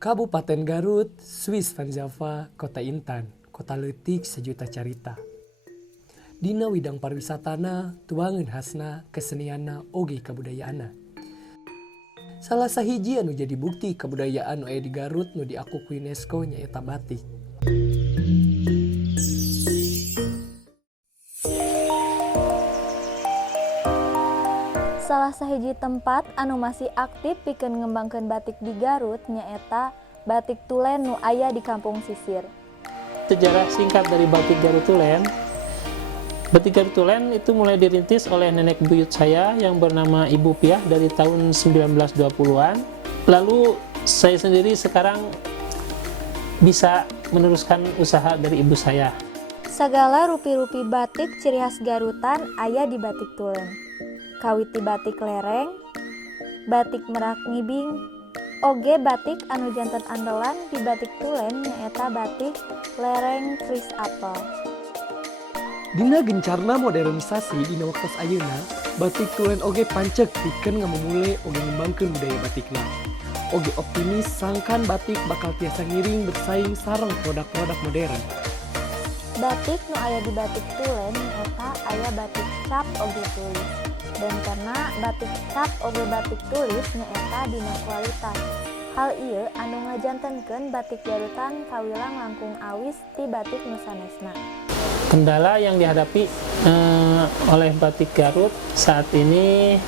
Kabupaten Garut, Swiss Van Java, Kota Intan, Kota Leutik sejuta carita. Dina widang pariwisatana, tuangan khasna, kesenianna, oge kabudayaanna. Salah sahiji anu jadi bukti kebudayaan nu aya di Garut nu diaku ku UNESCO nyaeta batik. Salah sahiji tempat anu masih aktif pikeun ngembangkeun batik di Garut nyaeta Batik Tulen nu aya di Kampung Sisir. Sejarah singkat dari Batik Garut Tulen. Batik Garut Tulen itu mulai dirintis oleh nenek buyut saya yang bernama Ibu Piah dari tahun 1920-an. Lalu saya sendiri sekarang bisa meneruskan usaha dari ibu saya. Segala rupi-rupi batik ciri khas Garutan aya di Batik Tulen. Kawiti batik lereng, batik merak ngibing, oge batik anu janten andalan di Batik Tulen nyaeta batik lereng kris apel. Dina gencarna modernisasi dina waktos ayeuna, Batik Tulen oge pancek pikeun ngamumule oge ngembangkeun budaya batikna. Oge optimis sangkan batik bakal tiasa ngiring bersaing sareng produk-produk modern. Batik nu aya di Batik Tulen nyaeta aya batik cap oge tulis. Dan karena batik cap oge batik tulis nyaeta dina kualitas. Hal ieu anu ngajantenkeun Batik Garutan kawilang langkung awis ti batik nu sanesna. Kendala yang dihadapi oleh Batik Garut saat ini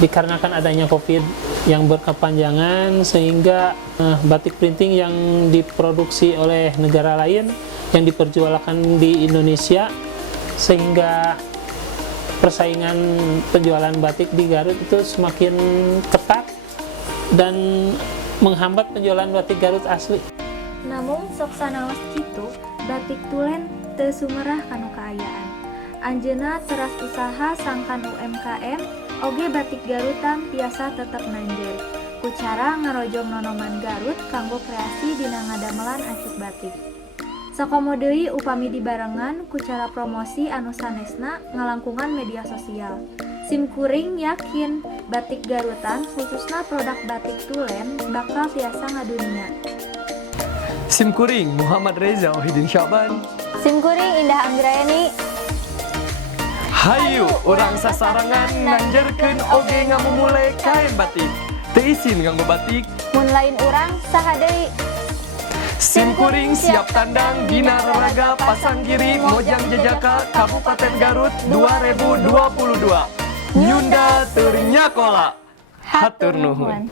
dikarenakan adanya COVID yang berkepanjangan sehingga batik printing yang diproduksi oleh negara lain yang diperjualkan di Indonesia sehingga persaingan penjualan batik di Garut itu semakin ketat dan menghambat penjualan batik Garut asli. Namun sok sanaos kitu, Batik Tulen teu sumerah kanu kaayaan. Anjeunna teras usaha sangkan UMKM, oge Batik Garutan tiasa tetep nanjeur. Ku cara ngarojong nonoman Garut kanggo kreasi dina ngadamelan acuk batik. Sakomo deui upami dibarengan ku cara promosi anu sanesna ngalangkungan media sosial. Simkuring yakin Batik Garutan khususna produk Batik Tulen bakal tiasa ngadunia. Simkuring Muhammad Reza Wahidin Syaban. Simkuring Indah Anggraeni. Hayu urang sasarangan nanjerkeun oge ngamumule kain batik. Teu isin nganggo batik. Mun lain urang saha deui? Simkuring siap tandang dina Raraga Pasanggiri Mojang Jejaka Kabupaten Garut 2022. Nyunda teu nyakola. Hatur nuhun.